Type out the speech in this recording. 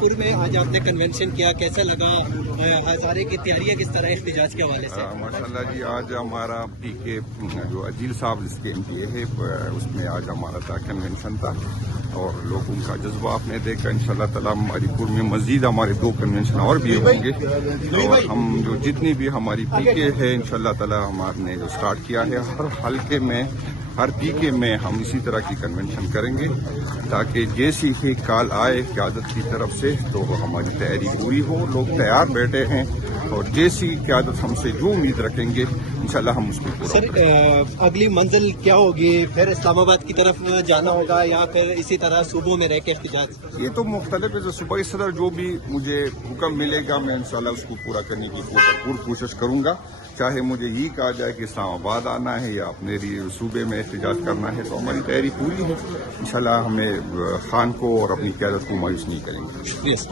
پور میں آج آپ نے کنونشن کیا، کیسا لگا؟ ہزارے کی تیاریاں کس طرح احتجاج کے حوالے سے؟ ماشاء اللہ جی، آج ہمارا پی کے جو عجیل صاحب جس کے MPA ہے اس میں آج ہمارا تھا کنونشن تھا، اور لوگوں کا جذبہ آپ نے دیکھا۔ انشاءاللہ تعالیٰ ہماری پور میں مزید ہمارے 2 کنونشن اور بھی ہوں گے، اور ہم جو جتنی بھی ہماری پی کے ہے انشاءاللہ تعالیٰ ہمارے نے جو سٹارٹ کیا ہے، ہر حلقے میں ہر پی کے میں ہم اسی طرح کی کنونشن کریں گے، تاکہ جیسی ہی کال آئے قیادت کی طرف سے تو ہماری تیاری پوری ہو۔ لوگ تیار بیٹھے ہیں، اور جیسی قیادت ہم سے جو امید رکھیں گے انشاءاللہ ہم اس کو پورا سر، اگلی منزل کیا ہوگی؟ پھر اسلام آباد کی طرف جانا ہوگا یا پھر اسی طرح صوبوں میں رہ کے احتجاج؟ یہ تو مختلف ہے۔ صوبائی صدر جو بھی مجھے حکم ملے گا میں انشاءاللہ اس کو پورا کرنے کی بھرپور کوشش کروں گا، چاہے مجھے یہ کہا جائے کہ اسلام آباد آنا ہے یا اپنے صوبے میں احتجاج کرنا ہے، تو ہماری تیاری پوری ہے۔ انشاءاللہ ہمیں خان کو اور اپنی قیادت کو مایوس نہیں کریں گے۔ یس